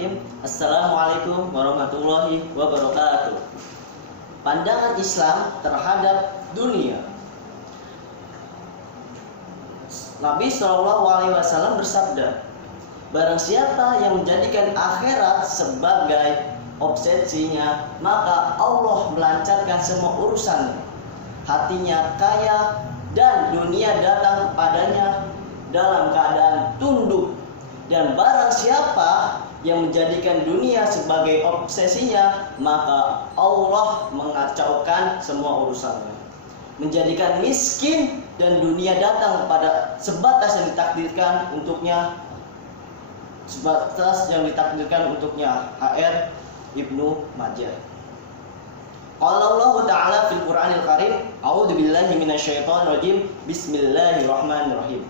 Bismillahirrahmanirrahim. Assalamualaikum warahmatullahi wabarakatuh. Pandangan Islam terhadap dunia. Nabi SAW bersabda, barang siapa yang menjadikan akhirat sebagai obsesinya, maka Allah melancarkan semua urusannya. Hatinya kaya dan dunia datang kepadanya dalam keadaan tunduk. Dan barang siapa yang menjadikan dunia sebagai obsesinya, maka Allah mengacaukan semua urusannya. Menjadikan miskin dan dunia datang kepada sebatas yang ditakdirkan untuknya. Sebatas yang ditakdirkan untuknya. HR Ibnu Majah. Qala Allah Ta'ala fil Qur'anil Karim, A'udzu billahi minasyaitonir rajim. Bismillahirrahmanirrahim.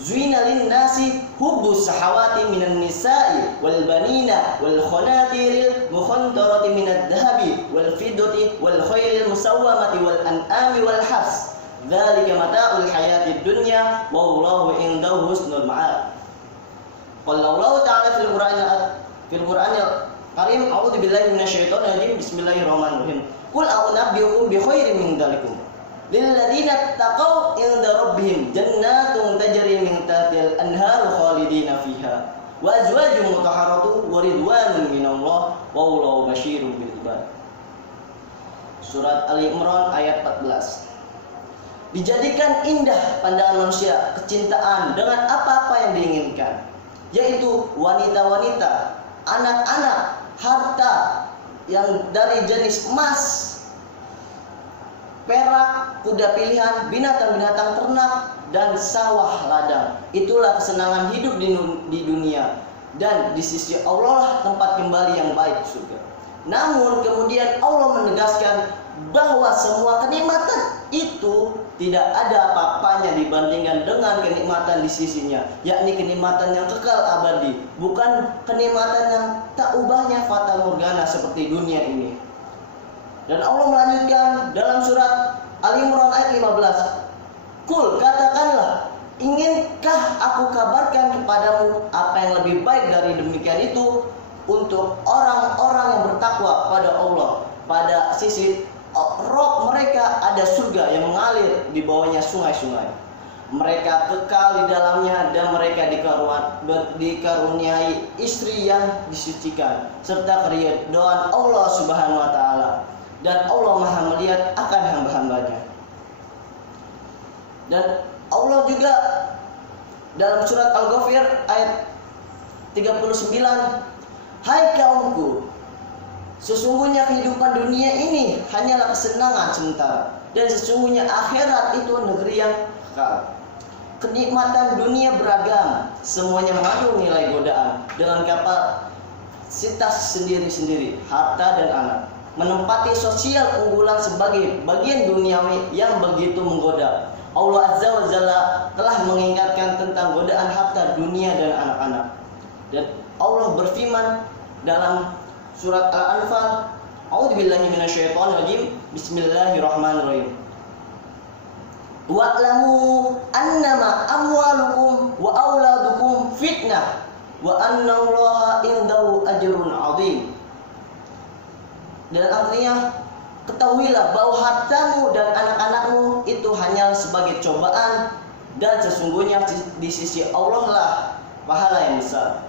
Zuina lin-nasi hubbus shahawati minan nisa'i wal banina wal khanatiril mukhantarati minad dhahabi wal fiddati wal khayril musawwamati wal an'ami wal hars. Dzalika mata'ul hayatid dunya wallahu indahu husnul ma'ab. Qala Allah Ta'ala fil Qur'anil Karim, A'udzu billahi minasyaitonir rajim. Bismillahirrahmanirrahim. Qul a'unabbiukum bi khairin min dzalikum lilladzina taqaw inda rabbihim jannatun tajri min tahtihal anharu khalidina fiha wa azwajun mutahharatu wa ridwanun minallah wallahu basyirun bil ibad. Surat Ali Imran ayat 14. Dijadikan indah pandangan manusia kecintaan dengan apa-apa yang diinginkan, yaitu wanita-wanita, anak-anak, harta yang dari jenis emas, perak, kuda pilihan, binatang-binatang ternak, dan sawah ladang. Itulah kesenangan hidup di dunia, dan di sisi Allah lah tempat kembali yang baik, surga. Namun kemudian Allah menegaskan bahwa semua kenikmatan itu tidak ada apa-apanya dibandingkan dengan kenikmatan di sisinya, yakni kenikmatan yang kekal abadi, bukan kenikmatan yang tak ubahnya fata morgana seperti dunia ini. Dan Allah melanjutkan dalam surat Al-Imran ayat 15. Kul, katakanlah, inginkah aku kabarkan kepadamu apa yang lebih baik dari demikian itu untuk orang-orang yang bertakwa pada Allah. Pada sisi roh mereka ada surga yang mengalir di bawahnya sungai-sungai. Mereka kekal di dalamnya dan mereka dikaruniai istri yang disucikan serta keridhaan Allah Subhanahu wa taala. Dan Allah Maha melihat akan hamba-hambanya. Dan Allah juga dalam surat Al-Ghafir ayat 39, hai kaumku, sesungguhnya kehidupan dunia ini hanyalah kesenangan sementara, dan sesungguhnya akhirat itu negeri yang kekal. Kenikmatan dunia beragam, semuanya mengandung nilai godaan dengan kapasitas sendiri-sendiri, harta dan anak. Menempati sosial unggulan sebagai bagian duniawi yang begitu menggoda. Allah Azza wa Jalla telah mengingatkan tentang godaan harta dunia dan anak-anak. Dan Allah berfirman dalam surat Al-Anfal, A'udzu billahi minasyaitonir rajim. Bismillahirrahmanirrahim. Wa'lamu annama amwalukum wa auladukum fitnah wa annallaha indahu ajrun 'adzim. Dan artinya, ketahuilah bahwa hartamu dan anak-anakmu itu hanya sebagai cobaan, dan sesungguhnya di sisi Allah lah pahala yang besar.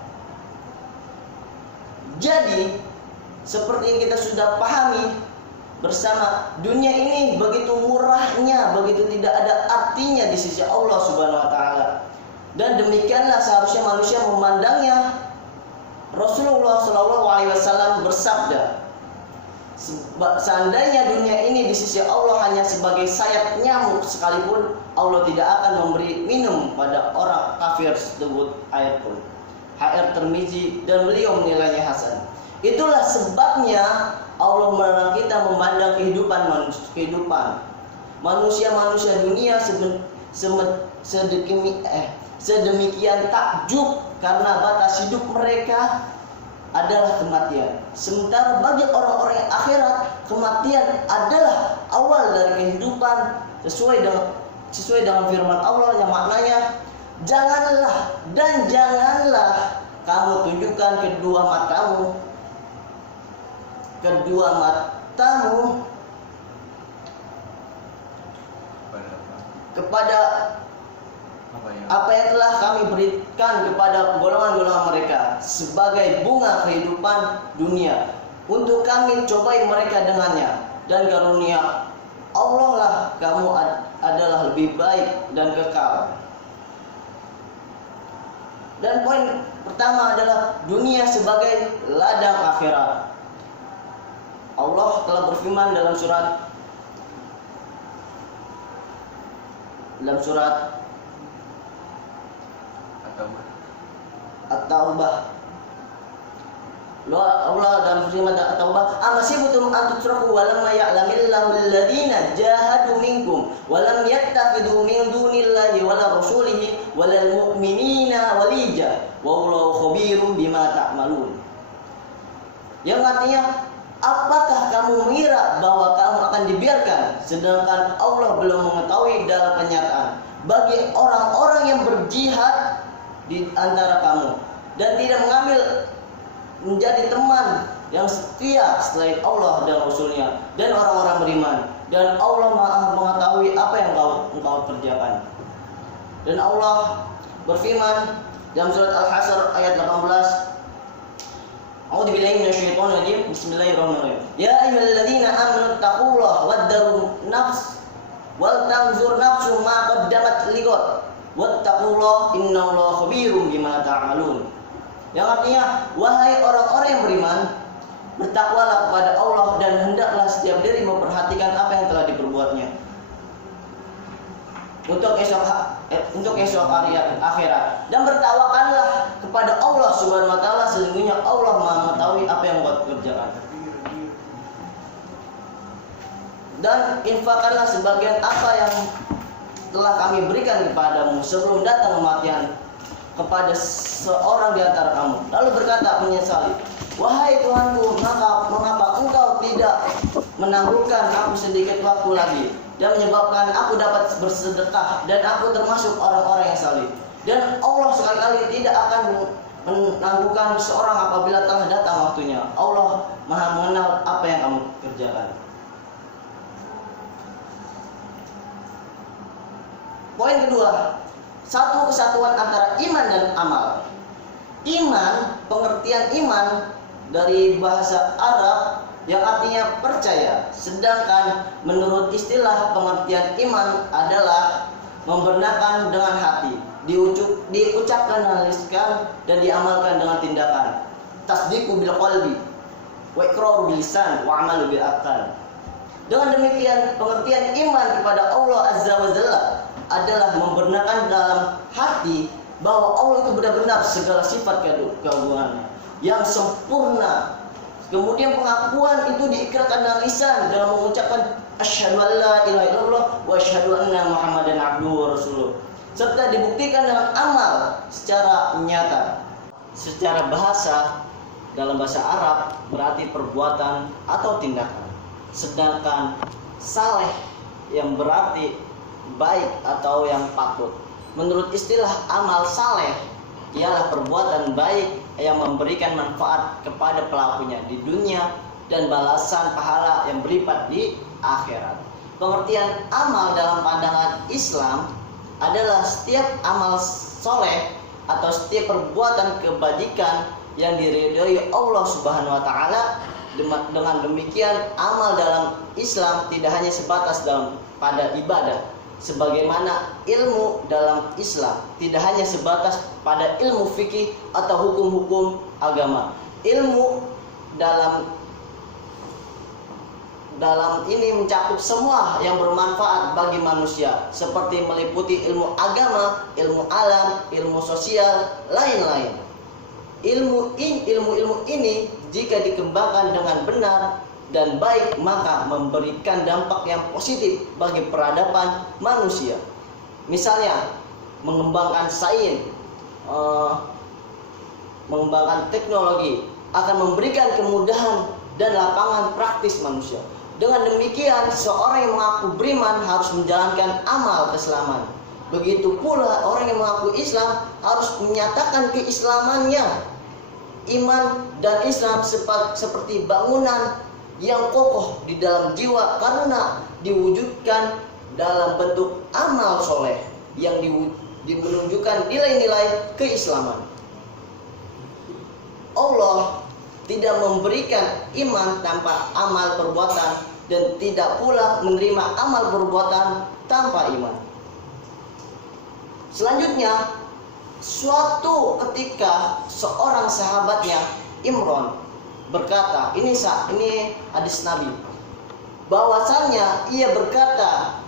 Jadi, seperti yang kita sudah pahami bersama, dunia ini begitu murahnya, begitu tidak ada artinya di sisi Allah Subhanahu wa taala. Dan demikianlah seharusnya manusia memandangnya. Rasulullah SAW bersabda, seandainya dunia ini di sisi Allah hanya sebagai sayap nyamuk sekalipun, Allah tidak akan memberi minum pada orang kafir tersebut air pun. HR Tirmizi dan beliau menilainya hasan. Itulah sebabnya Allah melarang kita memandang kehidupan manusia dunia sedemikian takjub, karena batas hidup mereka adalah kematian. Sementara bagi orang-orang yang akhirat, kematian adalah awal dari kehidupan, sesuai dengan firman Allah yang maknanya, janganlah kamu tunjukkan kedua matamu kepada apa yang telah kami berikan kepada golongan-golongan mereka sebagai bunga kehidupan dunia, untuk kami cobai mereka dengannya, dan karunia Allah lah kamu adalah lebih baik dan kekal. Dan poin pertama adalah dunia sebagai ladang akhirat. Allah telah berfirman dalam surat At-Taubah. Allah dalam firman At-Taubah, "Amasibutum an tutraku wa lam ya'lamillahu alladziina jahadu minkum wa lam yattakhidhu min dunillahi wala rasulihi walal mu'minina walija wallahu khabirum bima ta'malun." Yang artinya, apakah kamu mengira bahwa kamu akan dibiarkan sedangkan Allah belum mengetahui dalam kenyataan bagi orang-orang yang berjihad di antara kamu dan tidak mengambil menjadi teman yang setia selain Allah dan Rasulnya dan orang-orang beriman, dan Allah Maha mengetahui apa yang engkau kerjakan. Dan Allah berfirman dalam surat Al-Hasr ayat 18, A'udzubillahi minasyaitonir rajim. Bismillahirrahmanirrahim. Ya ayyuhalladzina amanu taqullaha waddaru nafs wal tanzur nafsum ma qaddamat lighad wattaqullaha innallaha khabirum bima ta'malun. Yang artinya, wahai orang-orang yang beriman, bertakwalah kepada Allah dan hendaklah setiap diri memperhatikan apa yang telah diperbuatnya untuk esok hari akhirat, dan bertawakallah kepada Allah Subhanahu wa taala, sesungguhnya Allah Maha mengetahui apa yang kau kerjakan. Dan infakkanlah sebagian apa yang telah kami berikan kepadamu sebelum datang kematian kepada seorang di antara kamu, lalu berkata menyesali, wahai Tuhanku, mengapa engkau tidak menangguhkan aku sedikit waktu lagi dan menyebabkan aku dapat bersedekah dan aku termasuk orang-orang yang saleh. Dan Allah sekali-kali tidak akan menangguhkan seorang apabila telah datang waktunya. Allah Maha mengenal apa yang kamu kerjakan. Poin kedua, satu kesatuan antara iman dan amal. Iman, pengertian iman dari bahasa Arab yang artinya percaya, sedangkan menurut istilah pengertian iman adalah membenarkan dengan hati, diucapkan dengan lisan dan diamalkan dengan tindakan. Tasdiqu bil qalbi wa iqraru bil lisan wa amalu bil aqal. Dengan demikian, pengertian iman kepada Allah Azza wa Jalla adalah membenarkan dalam hati bahwa Allah itu benar-benar segala sifat keagungannya yang sempurna. Kemudian pengakuan itu diikrarkan dengan lisan dalam mengucapkan asyhadu an la ilaha illallah wa asyhadu anna muhammadan abduhu wa rasuluh, serta dibuktikan dengan amal secara nyata. Secara bahasa, dalam bahasa Arab berarti perbuatan atau tindakan, sedangkan saleh yang berarti baik atau yang patut. Menurut istilah amal saleh ialah perbuatan baik yang memberikan manfaat kepada pelakunya di dunia dan balasan pahala yang berlipat di akhirat. Pengertian amal dalam pandangan Islam adalah setiap amal soleh atau setiap perbuatan kebajikan yang diridhoi Allah Subhanahu wa taala. Dengan demikian, amal dalam Islam tidak hanya sebatas pada ibadah, sebagaimana ilmu dalam Islam tidak hanya sebatas pada ilmu fikih atau hukum-hukum agama. Ilmu dalam ini mencakup semua yang bermanfaat bagi manusia, seperti meliputi ilmu agama, ilmu alam, ilmu sosial, lain-lain. Ilmu ini jika dikembangkan dengan benar dan baik, maka memberikan dampak yang positif bagi peradaban manusia. Misalnya mengembangkan sains, mengembangkan teknologi akan memberikan kemudahan dan lapangan praktis manusia. Dengan demikian, seorang yang mengaku beriman harus menjalankan amal keislaman. Begitu pula orang yang mengaku Islam harus menyatakan keislamannya iman dan Islam seperti bangunan yang kokoh di dalam jiwa karena diwujudkan dalam bentuk amal soleh yang menunjukkan nilai-nilai keislaman. Allah tidak memberikan iman tanpa amal perbuatan dan tidak pula menerima amal perbuatan tanpa iman. Selanjutnya, suatu ketika seorang sahabatnya Imran berkata, ini hadis Nabi, bahwasannya ia berkata,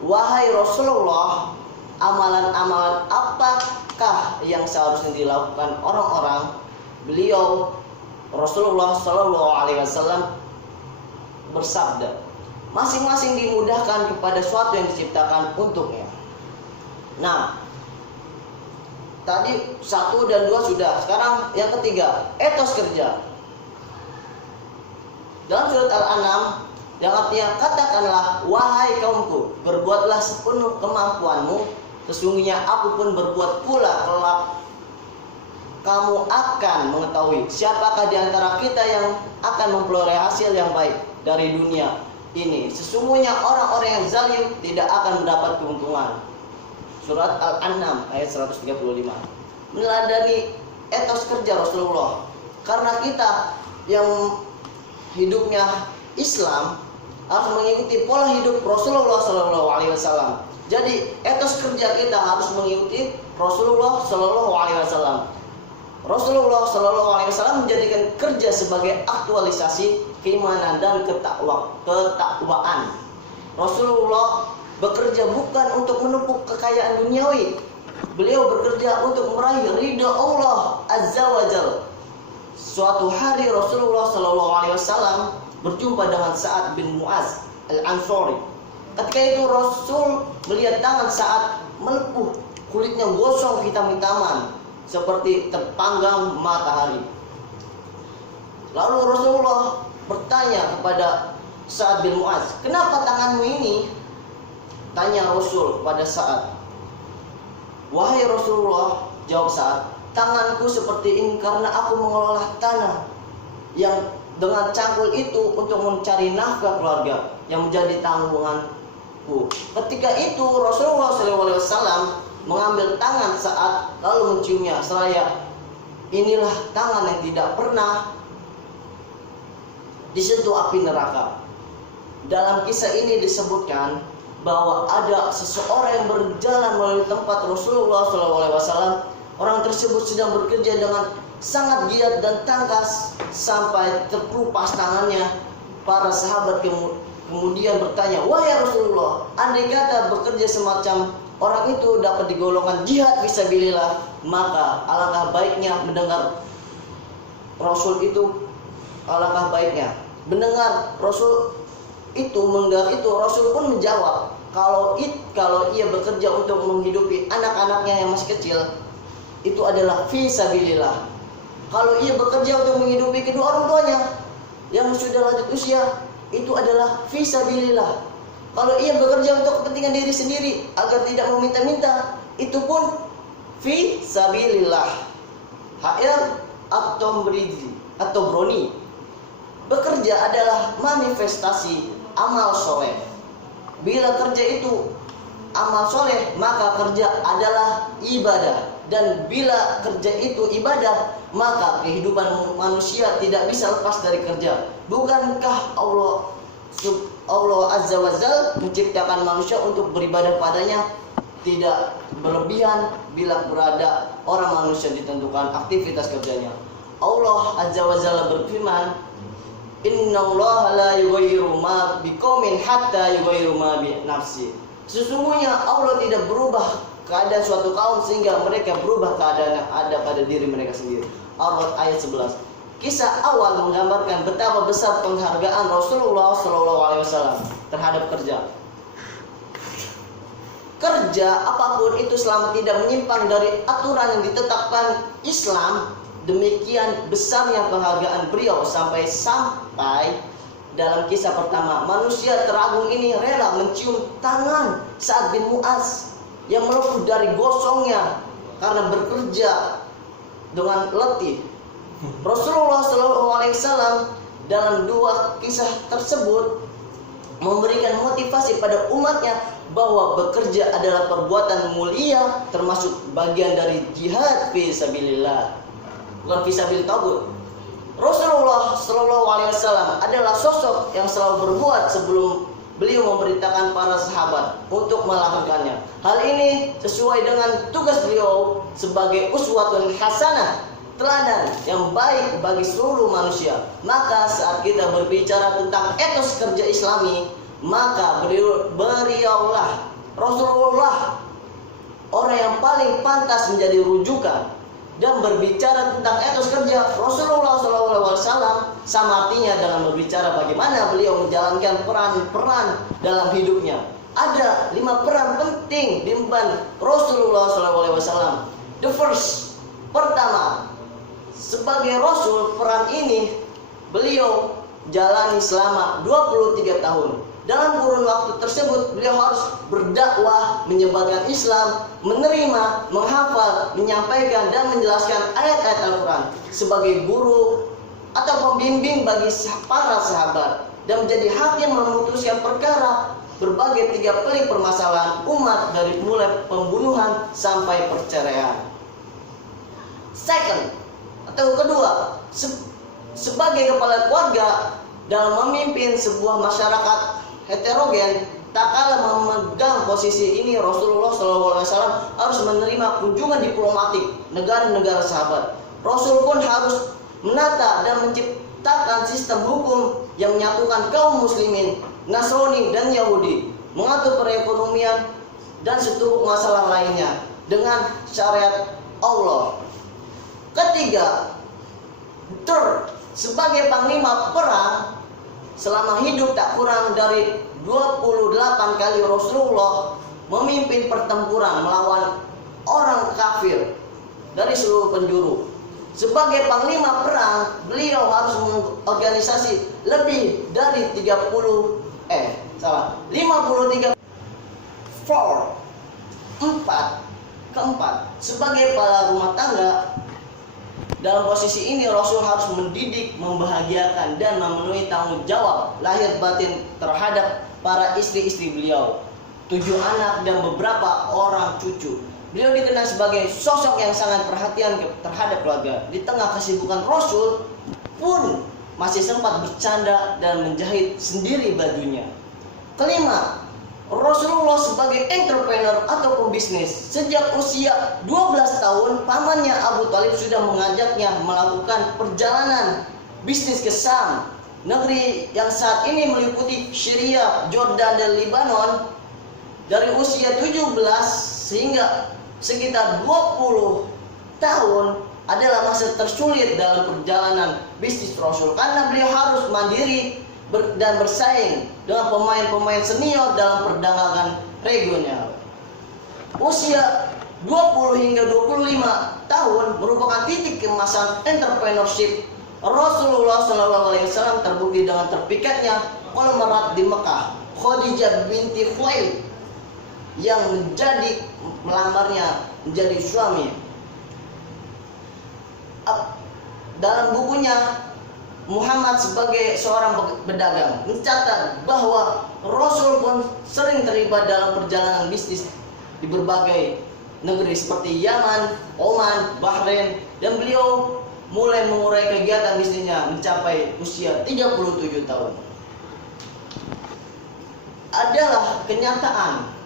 wahai Rasulullah, amalan-amalan apakah yang seharusnya dilakukan orang-orang? Beliau Rasulullah Shallallahu Alaihi Wasallam bersabda, masing-masing dimudahkan kepada suatu yang diciptakan untuknya. Nah, tadi 1 dan 2 sudah. Sekarang yang ketiga, etos kerja. Dalam surat Al-An'am yang artinya, katakanlah wahai kaumku, berbuatlah sepenuh kemampuanmu, sesungguhnya aku pun berbuat pula kelak. Kamu akan mengetahui siapakah di antara kita yang akan memperoleh hasil yang baik dari dunia ini. Sesungguhnya orang-orang yang zalim tidak akan mendapat keuntungan. Surat Al-An'am ayat 135. Meneladani etos kerja Rasulullah. Karena kita yang hidupnya Islam harus mengikuti pola hidup Rasulullah Shallallahu Alaihi Wasallam. Jadi etos kerja kita harus mengikuti Rasulullah Shallallahu Alaihi Wasallam. Rasulullah Shallallahu Alaihi Wasallam menjadikan kerja sebagai aktualisasi keimanan dan ketakwaan. Rasulullah bekerja bukan untuk menumpuk kekayaan duniawi. Beliau bekerja untuk meraih ridha Allah Azza wa Jalla. Suatu hari Rasulullah Shallallahu Alaihi Wasallam berjumpa dengan Sa'ad bin Mu'az Al-Ansari. Ketika itu Rasul melihat tangan Sa'ad melepuh, kulitnya gosong hitam-hitaman seperti terpanggang matahari. Lalu Rasulullah bertanya kepada Sa'ad bin Mu'az, kenapa tanganmu ini? Tanya Rasul pada Sa'ad. Wahai Rasulullah, jawab Sa'ad, tanganku seperti ini karena aku mengelola tanah yang dengan cangkul itu untuk mencari nafkah keluarga yang menjadi tanggunganku. Ketika itu Rasulullah SAW mengambil tangan Sa'ad lalu menciumnya seraya, inilah tangan yang tidak pernah disentuh api neraka. Dalam kisah ini disebutkan bahwa ada seseorang yang berjalan melalui tempat Rasulullah SAW. Orang tersebut sedang bekerja dengan sangat giat dan tangkas sampai terkelupas tangannya. Para sahabat kemudian bertanya, wahai Rasulullah, andai kata bekerja semacam orang itu dapat digolongkan jihad fisabilillah, maka alangkah baiknya mendengar Rasul itu. Alangkah baiknya mendengar Rasul itu, Rasul pun menjawab, kalau ia bekerja untuk menghidupi anak-anaknya yang masih kecil, itu adalah fisabilillah. Kalau ia bekerja untuk menghidupi kedua orang tuanya yang sudah lanjut usia, itu adalah fisabilillah. Kalau ia bekerja untuk kepentingan diri sendiri agar tidak meminta-minta, itu pun fisabilillah. HR atau Broni, bekerja adalah manifestasi amal soleh. Bila kerja itu amal soleh, maka kerja adalah ibadah. Dan bila kerja itu ibadah, maka kehidupan manusia tidak bisa lepas dari kerja. Bukankah Allah Azza wa Jalla menciptakan manusia untuk beribadah padanya? Tidak berlebihan bila berada orang manusia ditentukan aktivitas kerjanya. Allah Azza wa Jalla berfirman, Innallaha la yughayyiru ma biqaumin hatta yughayyiru ma bi nafsi. Sesungguhnya Allah tidak berubah keadaan suatu kaum sehingga mereka berubah keadaan yang ada pada diri mereka sendiri. Al-Ra'd ayat 11. Kisah awal menggambarkan betapa besar penghargaan Rasulullah SAW terhadap kerja. Kerja apapun itu selama tidak menyimpang dari aturan yang ditetapkan Islam, demikian besarnya penghargaan beliau sampai dalam kisah pertama, manusia teragung ini rela mencium tangan Sa'ad bin Mu'az yang melepuh dari gosongnya karena bekerja dengan letih. Rasulullah SAW dalam dua kisah tersebut memberikan motivasi pada umatnya bahwa bekerja adalah perbuatan mulia, termasuk bagian dari jihad fisabilillah, bukan fisabil tagut. Rasulullah SAW adalah sosok yang selalu berbuat sebelum beliau memberitakan para sahabat untuk melakukannya. Hal ini sesuai dengan tugas beliau sebagai uswatun hasanah, teladan yang baik bagi seluruh manusia. Maka saat kita berbicara tentang etos kerja Islami, maka beliaulah Rasulullah orang yang paling pantas menjadi rujukan. Dan berbicara tentang etos kerja Rasulullah SAW sama artinya dalam berbicara bagaimana beliau menjalankan peran-peran dalam hidupnya. Ada 5 peran penting diemban Rasulullah SAW. The first, pertama, sebagai Rasul, peran ini beliau jalani selama 23 tahun. Dalam kurun waktu tersebut beliau harus berdakwah, menyebarkan Islam, menerima, menghafal, menyampaikan dan menjelaskan ayat-ayat Al-Quran sebagai guru atau pembimbing bagi para sahabat dan menjadi hakim memutuskan perkara berbagai 3 pelik permasalahan umat dari mulai pembunuhan sampai perceraian. Second atau kedua, sebagai kepala keluarga dalam memimpin sebuah masyarakat heterogen, tak kalah memegang posisi ini Rasulullah SAW harus menerima kunjungan diplomatik negara-negara sahabat. Rasul pun harus menata dan menciptakan sistem hukum yang menyatukan kaum muslimin, Nasrani dan Yahudi, mengatur perekonomian dan seluruh masalah lainnya dengan syariat Allah. Ketiga, third, sebagai panglima perang selama hidup tak kurang dari 28 kali Rasulullah memimpin pertempuran melawan orang kafir dari seluruh penjuru. Sebagai panglima perang, beliau harus mengorganisasi lebih dari 53 keempat, sebagai kepala rumah tangga. Dalam posisi ini Rasul harus mendidik, membahagiakan dan memenuhi tanggung jawab lahir batin terhadap para istri-istri beliau, 7 anak dan beberapa orang cucu. Beliau dikenal sebagai sosok yang sangat perhatian terhadap keluarga. Di tengah kesibukan Rasul pun masih sempat bercanda dan menjahit sendiri bajunya. Kelima, Rasulullah sebagai entrepreneur atau pembisnis. Sejak usia 12 tahun, pamannya Abu Thalib sudah mengajaknya melakukan perjalanan bisnis ke Syam, negeri yang saat ini meliputi Syria, Jordan, dan Lebanon. Dari usia 17 sehingga sekitar 20 tahun adalah masa tersulit dalam perjalanan bisnis Rasul, karena beliau harus mandiri dan bersaing dengan pemain-pemain senior dalam perdagangan regional. Usia 20 hingga 25 tahun merupakan titik keemasan entrepreneurship Rasulullah SAW, terbukti dengan terpikatnya konglomerat di Mekah, Khadijah binti Khuwailid yang menjadi melamarnya menjadi suami. Dalam bukunya Muhammad sebagai seorang pedagang mencatat bahwa Rasul pun sering terlibat dalam perjalanan bisnis di berbagai negeri seperti Yaman, Oman, Bahrain, dan beliau mulai mengurai kegiatan bisnisnya mencapai usia 37 tahun. Adalah kenyataan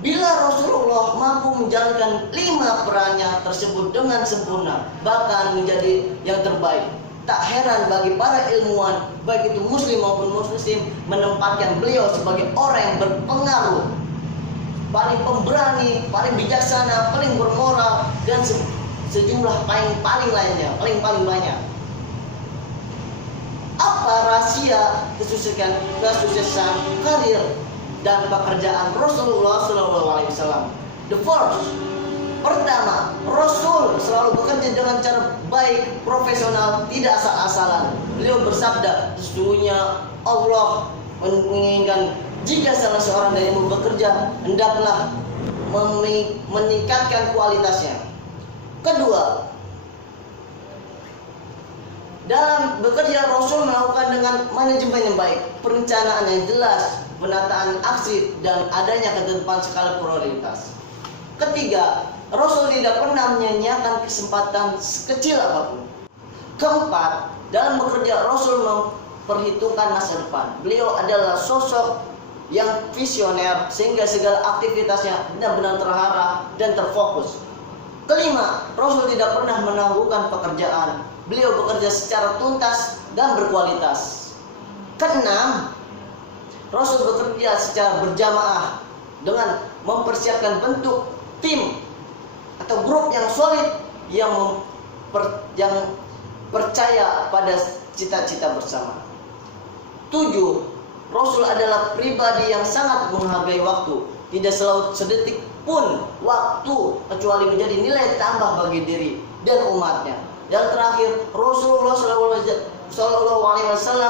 bila Rasulullah mampu menjalankan 5 perannya tersebut dengan sempurna, bahkan menjadi yang terbaik, tak heran bagi para ilmuwan, baik itu muslim maupun muslim, menempatkan beliau sebagai orang yang berpengaruh, paling pemberani, paling bijaksana, paling bermoral, dan sejumlah paling lainnya, paling banyak. Apa rahasia kesuksesan karir dan pekerjaan Rasulullah SAW? The first, pertama, Rasul selalu bekerja dengan cara baik, profesional, tidak asal-asalan. Beliau bersabda, sesungguhnya Allah menginginkan jika salah seorang darimu bekerja, hendaklah meningkatkan kualitasnya. Kedua, Dalam bekerja, Rasul melakukan dengan manajemen yang baik, perencanaan yang jelas, penataan aksi, dan adanya ketentuan skala prioritas. Ketiga, Rasul tidak pernah menyanyiakan kesempatan sekecil apapun. Keempat, dalam bekerja Rasul memperhitungkan masa depan. Beliau adalah sosok yang visioner sehingga segala aktivitasnya benar-benar terarah dan terfokus. Kelima, Rasul tidak pernah menangguhkan pekerjaan. Beliau bekerja secara tuntas dan berkualitas. Keenam, Rasul bekerja secara berjamaah dengan mempersiapkan bentuk tim atau grup yang solid yang percaya pada cita-cita bersama. 7. Rasul adalah pribadi yang sangat menghargai waktu. Tidak selalu sedetik pun waktu kecuali menjadi nilai tambah bagi diri dan umatnya. Dan terakhir, Rasulullah SAW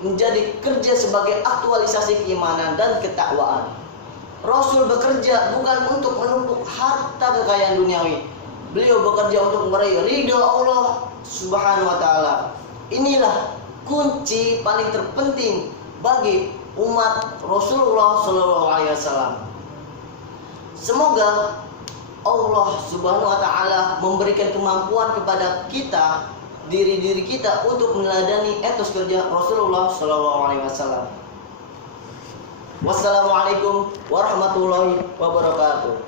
menjadi kerja sebagai aktualisasi keimanan dan ketakwaan. Rasul bekerja bukan untuk menumpuk harta kekayaan duniawi. Beliau bekerja untuk meraih ridha Allah Subhanahu wa taala. Inilah kunci paling terpenting bagi umat Rasulullah SAW. Semoga Allah Subhanahu wa taala memberikan kemampuan kepada kita, diri kita untuk meneladani etos kerja Rasulullah SAW. Wassalamualaikum warahmatullahi wabarakatuh.